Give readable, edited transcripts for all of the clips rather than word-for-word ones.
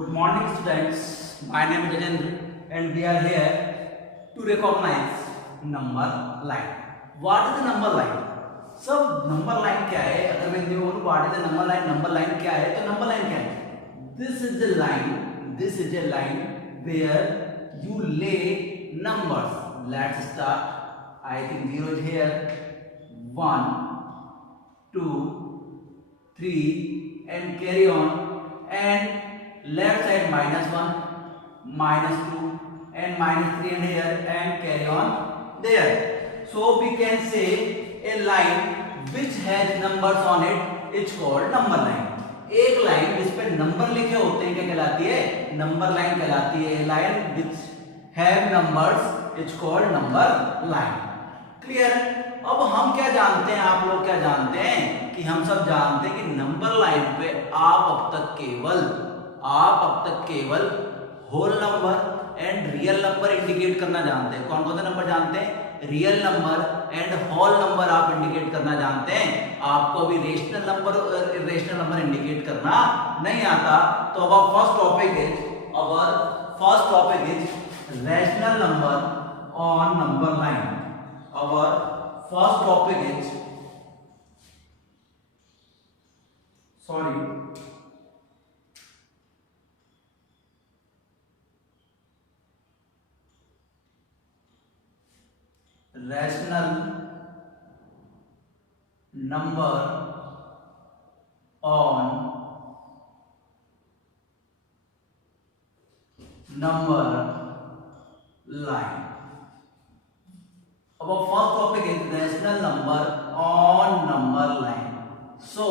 Good morning, students. My name is Rajendra, and we are here to recognize number line. What is the number line? सब number line क्या है? अगर मैं हिंदी में बोलूँ what is the number line? Number line क्या है? तो number line क्या है? This is the line. This is a line where you lay numbers. Let's start. I think 0 is here. 1, 2, 3, and carry on. And left side -1, -2, and -3 and here, and carry on there. So we can say a line which has numbers on it is called number line. एक line जिस पे number लिखे होते हैं क्या कहलाती है? Number line कहलाती है. Line which have numbers is called number line. Clear? अब हम क्या जानते हैं, आप लोग क्या जानते हैं कि हम सब जानते हैं कि नंबर लाइन पे आप अब तक केवल whole number and real number indicate करना जानते हैं. कौन कौन से नंबर जानते हैं? Real number and whole number आप इंडिकेट करना जानते हैं. आपको अभी रेशनल नंबर इंडिकेट करना नहीं आता. तो अब first topic is rational number on number line. Our first topic is rational number on number line. Our first topic is rational number on number line. So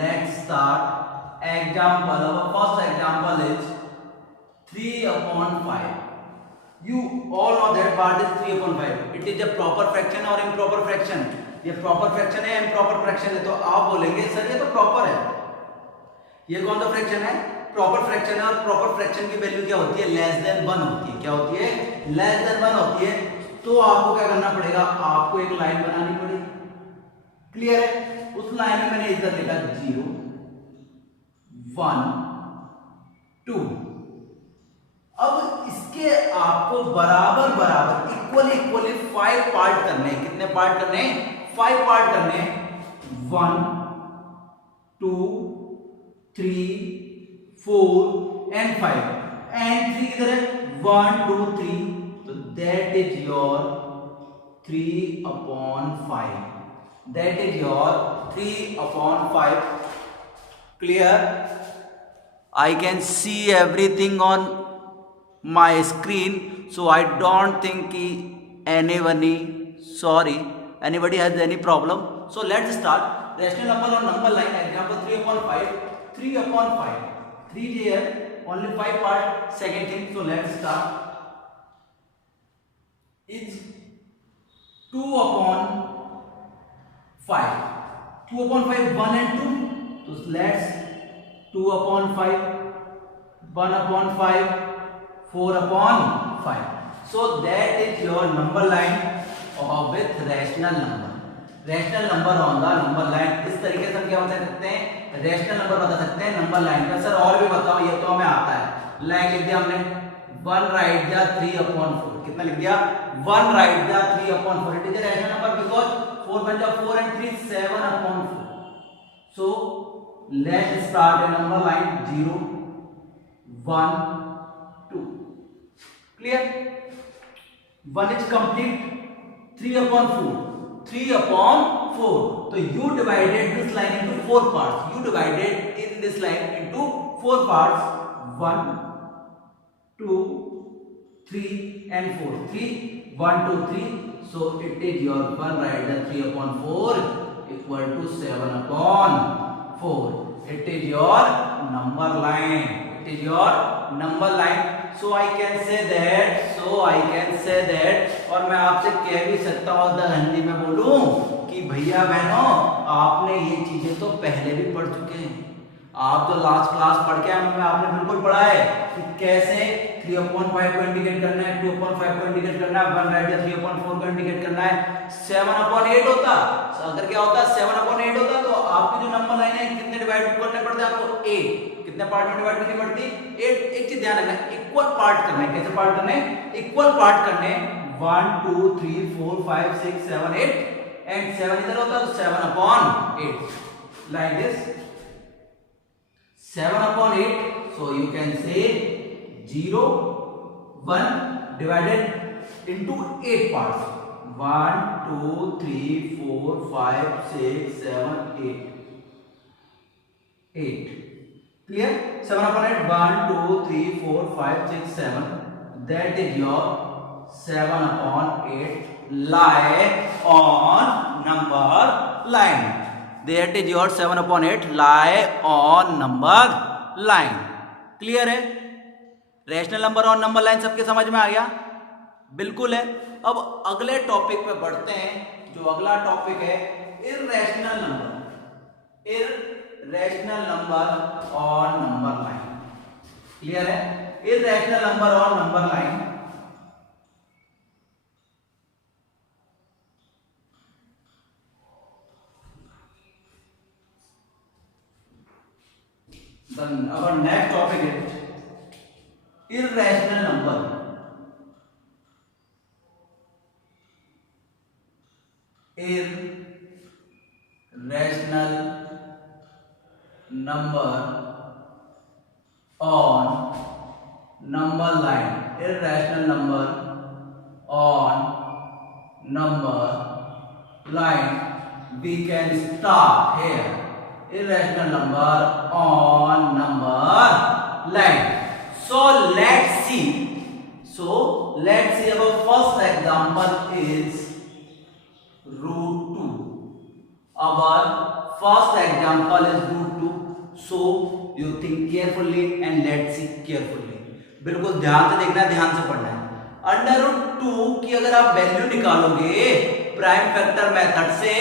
let's start. Example. Our first example is 3/5. You all know that what is 3/5. It is a proper fraction or improper fraction. ये proper fraction है, improper fraction है. तो आप बोलेंगे sir ये तो proper है. ये कौन सा fraction है? प्रॉपर फ्रैक्शन है. और प्रॉपर फ्रैक्शन की वैल्यू क्या होती है? लेस देन 1 होती है. क्या होती है? लेस देन 1 होती है. तो आपको क्या करना पड़ेगा? आपको एक लाइन बनानी पड़ेगी. क्लियर है? उस लाइन में मैंने इधर लिखा 0, 1, 2. अब इसके आपको बराबर इक्वली 5 पार्ट करने हैं. कितने पार्ट करने हैं? 5 पार्ट करने हैं. 1, 2, 3, 4 and 5. एंड 3 किधर है? 1, 2, 3. तो that is your 3/5. That is your 3/5. Clear? I can see everything on my screen, so I don't think anybody has any problem. So let's start. Rational number on number line. Example 3/5. 3/5. 3 here. Only 5 part. Second thing. So let's start. Is 2/5. 2/5 1 and 2. So let's 2/5, 1/5, 4/5. So that is your number line with rational number. Rational number on the number line. इस तरीके से हम क्या बता सकते हैं? Rational number बता सकते हैं नंबर लाइन का. सर और भी बताओ, ये तो हमें आता है. लाइन लिख दिया हमने. 1 राइट दिया 3/4. कितना लिख दिया? 1 राइट दिया 3/4. It is a rational number because 4 बन जाओ 4 and 3 7/4. So let's start a number line 0, 1, 2. Clear? 1 is complete. 3/4. 3/4. तो you divided this line into 4 parts. You divided in this line into 4 parts. 1, 2, 3 and 4. 3, 1, 2, 3. So it is your 1 right. The 3/4 equal to 7/4. It is your number line. It is your number line. So I can say that. और मैं आपसे कह भी सकता हूँ अगर हिंदी में बोलूं कि भैया बहनों आपने ये चीजें तो पहले भी पढ़ चुके हैं. आप जो लास्ट क्लास पढ़ के आए उनमें आपने बिल्कुल पढ़ा है कि कैसे 3/5 को इंडिकेट करना है, 2/5 को इंडिकेट करना है, 1 राइट या 3/4 को इंडिकेट करना है. 7/8 होता. अगर क्या होता 7/8 होता तो आपकी जो नंबर लाइन है कितने डिवाइड करने पड़ते आपको? 8. कितने पार्ट में डिवाइड करनी पड़ती? 8। एक चीज ध्यान रखना, इक्वल पार्ट करना है। कैसे पार्ट करने? इक्वल पार्ट करने। 1 2 3 4 5 6 7 8 एंड 7 इधर होता है तो 7/8 like this 7/8. So you can say 0 1 divided into 8 parts. 1 2 3 4 5 6 7 8 8. Clear? 7/8 1 2 3 4 5 6 7. That is your 7/8 lie on number line. That is your 7/8 lie on number line. Clear है? रैशनल नंबर और number line सबके समझ में आ गया? बिल्कुल है। अब अगले टॉपिक पे बढ़ते हैं। जो अगला टॉपिक है इर्रेशनल नंबर। इर्रेशनल नंबर और नंबर लाइन। क्लियर है? इर्रेशनल नंबर और number line. Then our next topic is irrational number. Irrational number on number line. Irrational number on number line. We can start here. Irrational number on number line. So let's see. Our first example is root 2. Our first example is root 2. So you think carefully and let's see carefully. बिल्कुल ध्यान से देखना है, ध्यान से पढ़ना है। Under root 2 की अगर आप वैल्यू निकालोगे प्राइम फैक्टर मेथड से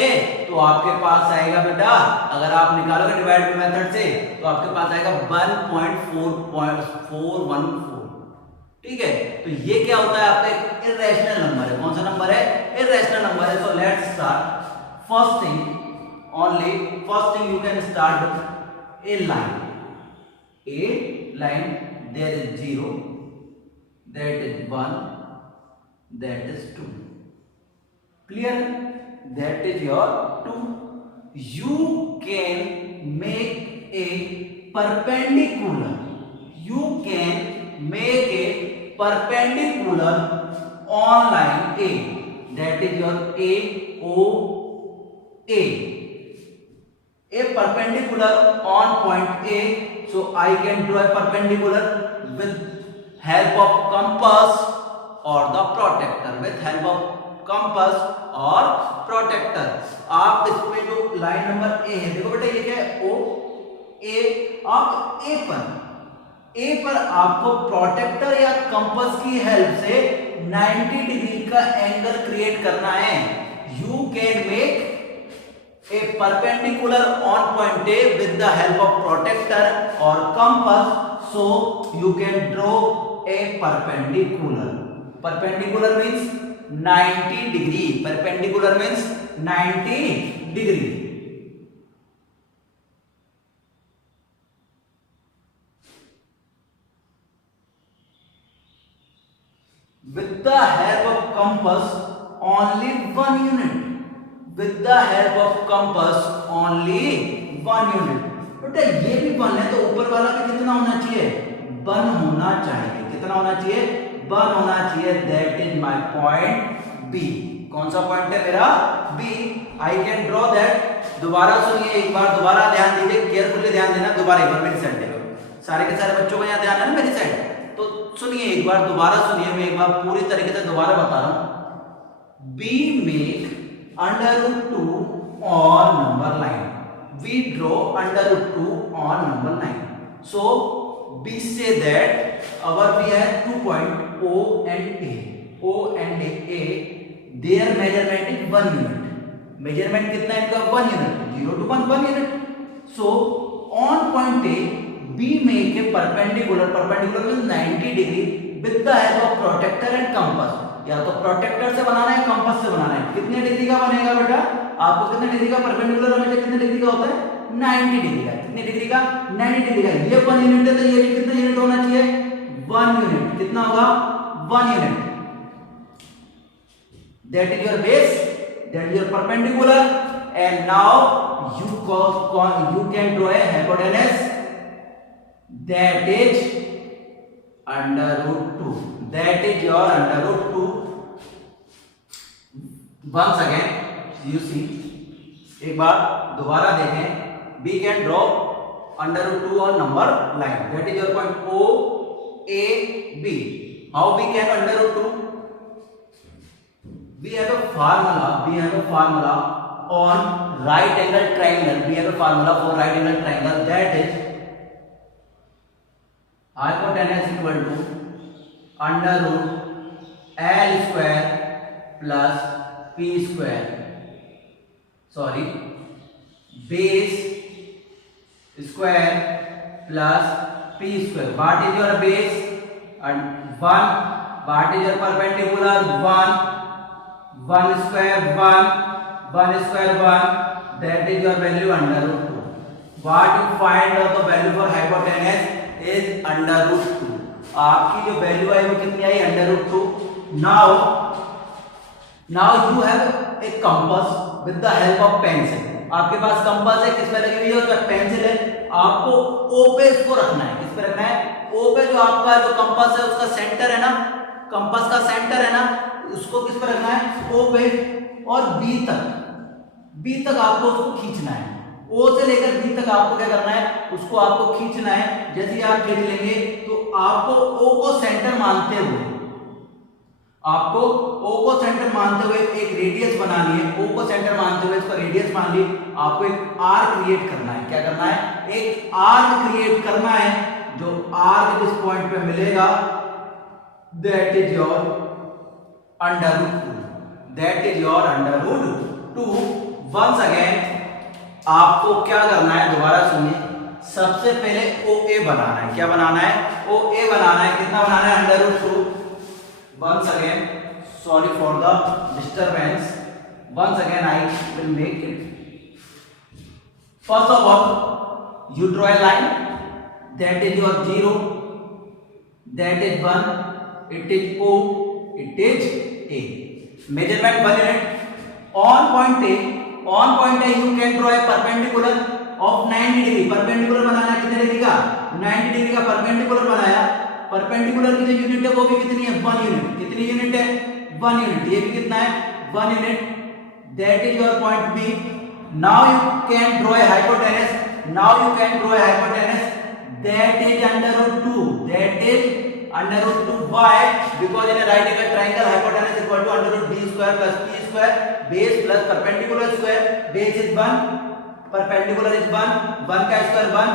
तो आपके पास आएगा बेटा, अगर आप निकालोगे डिवाइड मेथड से तो आपके पास आएगा 1.4414। ठीक है, तो ये क्या होता है आपका इर्रेशनल नंबर है। कौन सा नंबर है? इर्रेशनल नंबर है। So let's start. First thing you can start a line. There is 0, that is 1, that is 2। Clear? That is your 2. You can make a perpendicular. You can make a perpendicular on line A. That is your A O A. A perpendicular on point A. So I can draw a perpendicular with help of compass or the protractor. With help of compass और protector. आप इसमें जो line number A है, देखो बेटा ये क्या है? ओ ए। आप ए पर आपको प्रोटेक्टर या कंपास की हेल्प से 90 डिग्री का एंगल क्रिएट करना है। You can make a perpendicular on point A with the help of protractor और compass. So you can draw a perpendicular. Perpendicular means 90 degree. Perpendicular means 90 degree. With the help of compass only 1 unit. With the help of compass only 1 unit. बेटा ये भी 1 है तो ऊपर वाला का कितना होना चाहिए? 1 होना चाहिए। कितना होना चाहिए? 1 होना चाहिए। That is my point B. कौन सा पॉइंट है मेरा? B. I can draw that. दोबारा सुनिए एक बार, दोबारा ध्यान दीजिए, केयरफुली ध्यान देना। दोबारा एक बार मेरी साइड देखो, सारे के सारे बच्चों का यहाँ ध्यान है ना मेरी साइड। तो सुनिए एक बार, दोबारा सुनिए, मैं एक बार पूरी तरीके से दोबारा बता रहा हूं। B make under root 2 on number line. We draw under root 2 on number line. So we say that our we have 2 point O and A. O and A, their measurement is 1 unit. Measurement कितना है इनका? 1 unit. 0 to 1 unit. So on point A, B make a perpendicular. Perpendicular means 90 degree with the help of protector and compass. या तो protector से बनाना है, compass से बनाना है। कितने डिग्री का बनेगा बेटा? आपको कितने डिग्री का परपेंडिकुलर हमेशा कितने डिग्री का होता है? 90 डिग्री का। कितने डिग्री का? 90 डिग्री का। ये 1 यूनिट है तो ये भी कितना यूनिट होना चाहिए? 1 यूनिट। कितना होगा? 1 unit. That is your base, that is your perpendicular, and now you can draw a hypotenuse that is under root 2. That is your under root 2. Once again, you see, एक बार दोबारा देखें, we can draw under root 2 on number line. That is your point O, A, B. How we can under root 2? We have a formula on right angle triangle. We have a formula for right angle triangle, that is hypotenuse equal to under root L square plus P square. Sorry, base square plus P square. What is your base? And 1. What is your perpendicular? 1. 1 square 1, 1 square 1, that is your value under root 2. What you find out the value for hypotenuse is under root 2. आपकी जो value आई वो कितनी आई? under root 2. Now you have a compass with the help of pencil. आपके पास compass है, किस पे लगी हुई है? उसमें पेंसिल है। आपको O पे इसको रखना है। किस पे रखना है? O पे। जो आपका जो कंपास है उसका सेंटर है ना, कंपास का सेंटर है ना, उसको किस पर रखना है? O पे। और B तक आपको उसको खींचना है। O से लेकर B तक आपको क्या करना है? उसको आपको खींचना है। जैसे ही आप खींच लेंगे तो आपको O को सेंटर मानते हुए एक रेडियस बनानी है। O को सेंटर मानते हुए इसका रेडियस मान ली। आपको एक आर्क क्रिएट करना है। क्या करना है? एक आर्क क्रिएट करना है। जो आर्क जिस पॉइंट पे मिलेगा, that is your under root 2. That is your under root 2. Once again, आपको क्या करना है? दोबारा सुनिए। सबसे पहले OA बनाना है। क्या बनाना है? OA बनाना है। कितना बनाना है? under root 2. Once again, sorry for the disturbance. Once again, I will make it. First of all, you draw a line. That is your 0. That is 1. It is O. It is A. Measurement 1 unit. On point A you can draw a perpendicular of 90 degree. Perpendicular बनाना है कितने degree का? 90 degree का perpendicular बनाया। perpendicular की जो unit है वो भी कितनी है? 1 यूनिट। कितनी यूनिट है? 1 यूनिट। ये भी कितना है? 1 unit. That is your point B. Now you can draw a hypotenuse. That is under root 2. That is under root 2. Why? Because in a right angle triangle, hypotenuse is equal to under root B square plus P square. Base plus perpendicular square. Base is 1, perpendicular is 1. 1 का square 1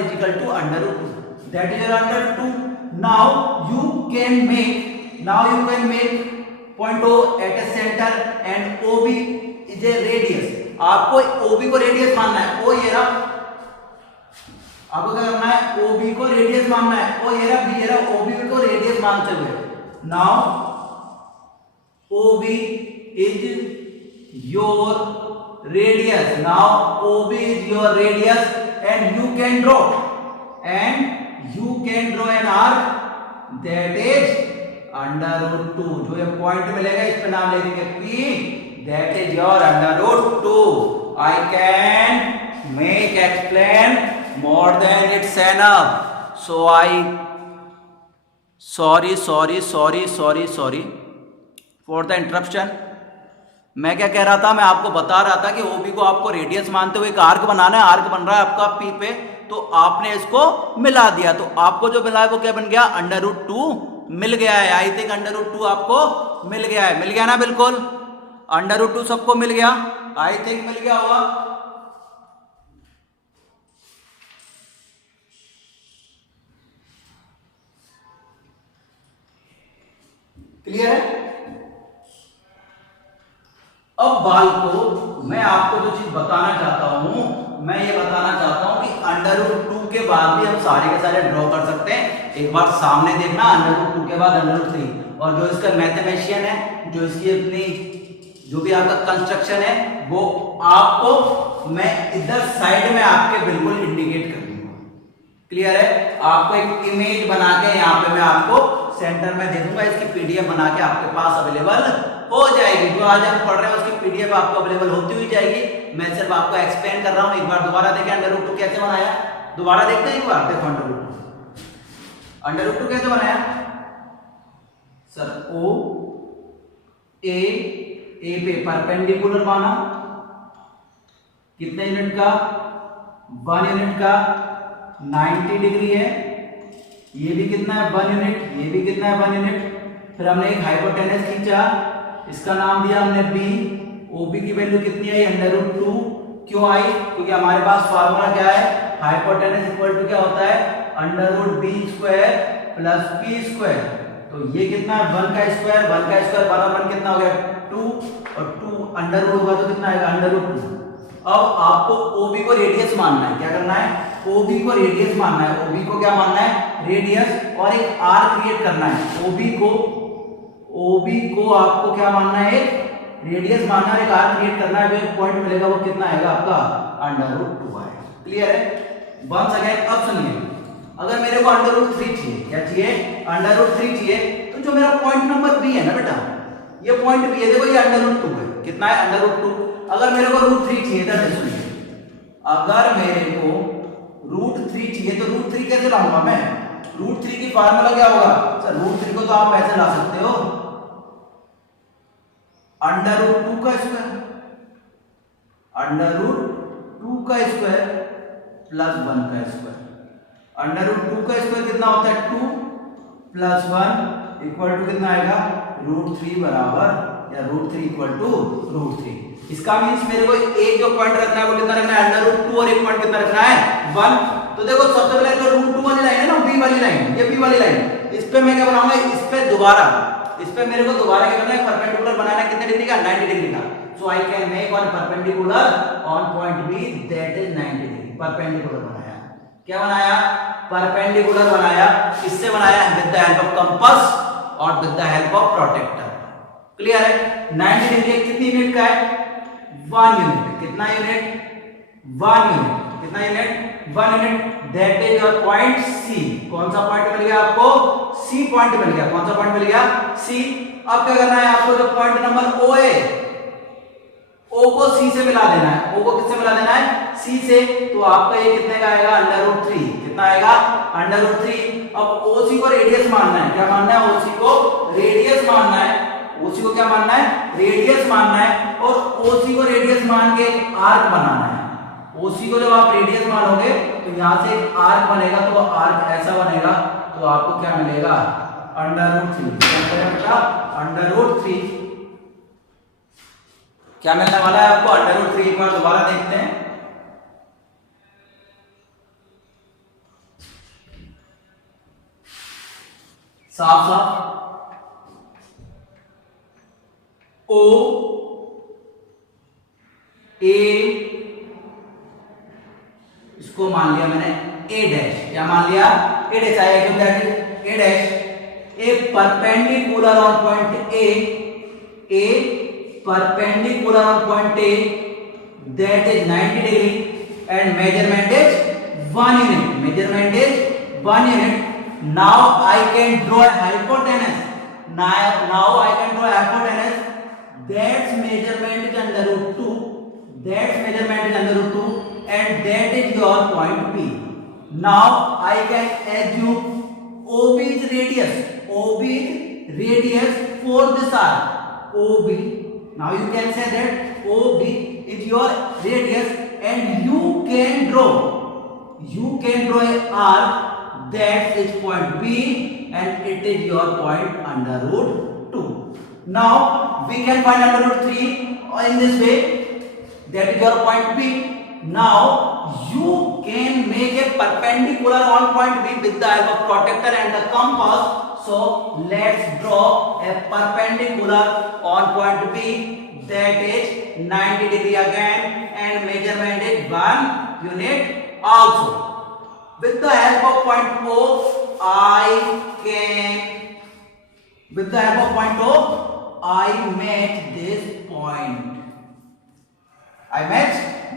is equal to under root 2. That is your under root 2. Now you can make point O at a center and OB is a radius. आपको OB को radius मानना है। O ये रहा। आपको क्या करना है? OB को रेडियस मानना है। O ये रहा, B ये रहा। OB को रेडियस मानते हुए now OB is your radius. Now OB is your radius and you can draw an arc that is under root 2. जो ये पॉइंट मिलेगा इस पे नाम ले देंगे P. That is your under root 2. I can make explain more than it's enough. So sorry for the interruption. मैं क्या कह रहा था? मैं आपको बता रहा था कि OB को आपको रेडियस मानते हुए एक आर्क बनाना है। आर्क बन रहा है आपका P पे, तो आपने इसको मिला दिया। तो आपको जो मिला है वो क्या बन गया? अंडर रूट 2 मिल गया है। आई थिंक अंडर रूट 2 आपको मिल गया है। मिल गया ना? बिल्कुल अंडर रूट 2 सबको मिल गया। आई थिंक मिल गया होगा। क्लियर है? अब बाल को मैं आपको जो चीज बताना चाहता हूं, मैं ये बताना चाहता हूं कि अंडर रूट 2 के बाद भी हम सारे के सारे ड्रॉ कर सकते हैं। एक बार सामने देखना, अंडर रूट 2 के बाद अंडर रूट 3। और जो इसका मैथमेटिशियन है, जो इसकी अपनी जो भी आपका कंस्ट्रक्शन है वो आपको मैं इधर साइड में आपके बिल्कुल इंडिकेट कर दूंगा। क्लियर है? आपको एक इमेज बना के यहाँ पे मैं आपको सेंटर में दे दूंगा, इसकी पीडीएफ बना के आपके पास अवेलेबल हो जाएगी। जो आज हम पढ़ रहे हैं उसकी पीडीएफ आपको अवेलेबल होती हुई जाएगी। मैं सिर्फ आपको एक्सप्लेन कर रहा हूं। एक बार दोबारा देखें अंडर रूट 2 कैसे बनाया, दोबारा देखते हैं एक बार। देखो अंडर रूट 2 कैसे बनाया सर, ओ ए पे परपेंडिकुलर माना, कितने यूनिट का, 1 यूनिट का, 90 डिग्री है। ये भी कितना है 1 यूनिट, ये भी कितना है 1 यूनिट। फिर हमने एक हाइपोटेनस खींचा, इसका नाम दिया हमने बी। ओबी की वैल्यू कितनी आई, अंडर रूट 2। क्यों आई? क्योंकि हमारे पास फार्मूला क्या है, हाइपोटेनस इक्वल टू क्या होता है, under root B square plus P square. तो ये कितना है 1 का स्क्वायर, 1 का स्क्वायर 1 और 1 कितना हो गया 2, और 2 अंडर रूट होगा तो कितना आएगा अंडर रूट 2। अब आपको ओबी को रेडियस मानना है। क्या करना है, ओबी को रेडियस मानना है। ओबी को क्या मानना है, रेडियस, और एक आर क्रिएट करना है। ओबी को आपको क्या मानना है, एक रेडियस मानना है, एक आर क्रिएट करना है। जो एक पॉइंट मिलेगा वो कितना आएगा आपका अंडर रूट 2 आएगा। क्लियर है? वंस अगेन अब सुनिए, अगर मेरे को अंडर रूट 3 चाहिए, क्या चाहिए, अंडर रूट 3 चाहिए, तो जो मेरा पॉइंट नंबर बी है ना बेटा, ये पॉइंट बी है, देखो ये अंडर रूट 2 है, कितना है अंडर रूट 2। अगर मेरे को रूट 3 चाहिए था, सुनिए, अगर मेरे को रूट 3 चाहिए तो रूट 3 कैसे लाऊंगा मैं, रूट 3 की फार्मूला क्या होगा सर, रूट 3 को तो आप ऐसे ला सकते हो, अंडर रूट 2 का स्क्वायर, अंडर रूट 2 का स्क्वायर प्लस 1 का स्क्वायर। अंडर रूट 2 का स्क्वायर कितना होता है 2 प्लस 1 इक्वल टू कितना आएगा रूट 3 बराबर, या रूट 3 इक्वल टू रूट 3। इसका मींस मेरे को एक जो पॉइंट रखना है वो कितना रखना है अंडर रूट 2, और एक पॉइंट कितना रखना है 1। तो देखो सबसे पहले जो रूट 2 वाली लाइन है ना, बी वाली लाइन, ये बी वाली लाइन, इस पे मैं क्या बनाऊंगा, इस पे दोबारा, इस पे मेरे को दोबारा क्या करना है, परपेंडिकुलर बनाना है। कितने डिग्री का, 90 डिग्री का। So I can make one perpendicular on point B, that is 90 degree. Perpendicular बनाया, क्या बनाया, परपेंडिकुलर बनाया। किससे बनाया, with the help of compass और with the help of protractor. Clear है? 90 डिग्री कितनी यूनिट का है, 1 यूनिट। कितना यूनिट, 1 यूनिट। कितना unit, 1 unit. That is your point C. कौन सा पॉइंट मिल गया आपको, सी पॉइंट मिल गया। कौन सा पॉइंट मिल गया, सी। अब क्या करना है आपको, जो पॉइंट नंबर ओ है, ओ को सी से मिला देना है। ओ को किससे मिला देना है, सी से। तो आपका ये कितने का आएगा, अंडर रूट 3। कितना आएगा, अंडर रूट 3। अब ओसी को रेडियस मानना है। क्या मानना है, ओसी को रेडियस मानना है। ओसी को क्या मानना है, रेडियस मानना है। और ओसी को रेडियस मान के एक आर्क बनाना है। ओसी को जब आप रेडियस मानोगे तो यहां से एक आर्क बनेगा, तो आर्क ऐसा बनेगा, तो आपको क्या मिलेगा, अंडर रूट 3। अंडर रूट 3 क्या मिलने वाला है आपको, अंडर रूट 3। एक बार दोबारा देखते हैं, साफ साफ, ओ ए, इसको मान लिया मैंने ए डैश। क्या मान लिया, ए डैश आया, क्यों that is a dash. A perpendicular on point A perpendicular on point A, that is 90 degree, and measurement is 1 unit. Measurement is 1 unit. Now I can draw a hypotenuse. Now I can draw a hypotenuse. That's measurement is under root 2. That's measurement is under root 2, and that is your point P. Now I can assume OB is radius. OB is radius for this arc. OB. Now you can say that OB is your radius, and you can draw a arc that is point B, and it is your point under root 2. Now we can find under root 3 in this way, that is your point B. Now you can make a perpendicular on point B with the help of protractor and the compass. So let's draw a perpendicular on point B, that is 90 degree again, and measurement is 1 unit also. With the help of point O, I I match this point. I match,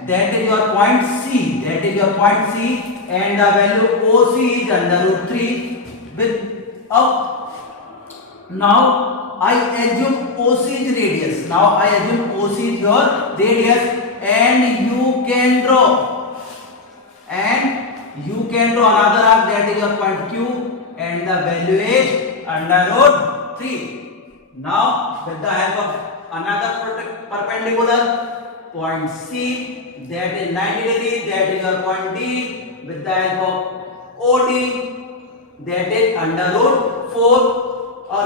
that is your point C. That is your point C, and the value OC is under root 3 with up. Now I assume OC is radius. Now I assume OC is your radius, and you can draw another arc, that is your point Q, and the value is under root 3. Now with the help of another perpendicular point C, that is 90 degrees, that is your point D, with the help of OD, that is under root 4.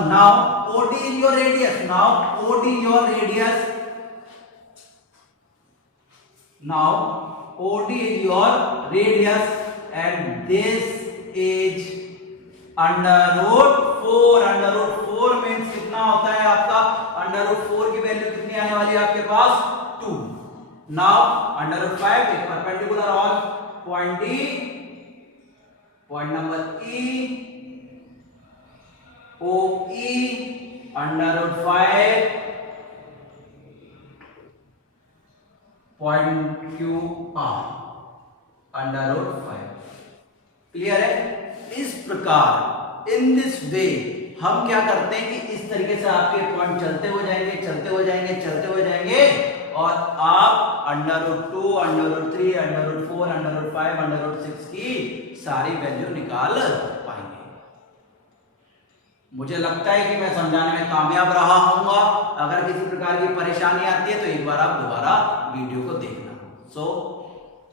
Now OD is your radius. Now OD your radius. Now OD is your radius, and this is under root 4. Under root 4 means कितना होता है आपका? Under root 4 की value कितनी आने वाली है आपके पास? 2. Now under root 5 is perpendicular on point D, point number E, O E, under root 5 point Q R, under root 5. Clear है? इस प्रकार इन दिस वे हम क्या करते हैं कि इस तरीके से आपके पॉइंट चलते हो जाएंगे, और आप under root 2, under root 3, under root 4, under root 5, under root 6 की सारी वैल्यू निकाल पाएंगे. मुझे लगता है कि मैं समझाने में कामयाब रहा हूंगा. अगर किसी प्रकार की परेशानी आती है तो एक बार आप दोबारा वीडियो को देखना. सो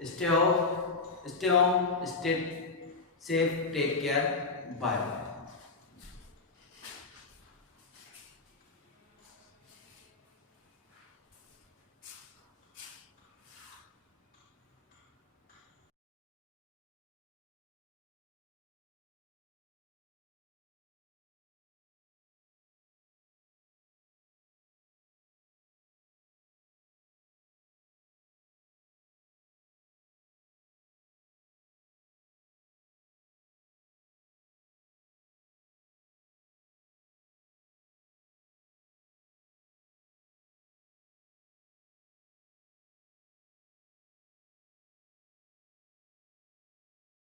stay home, stay safe, take care, bye.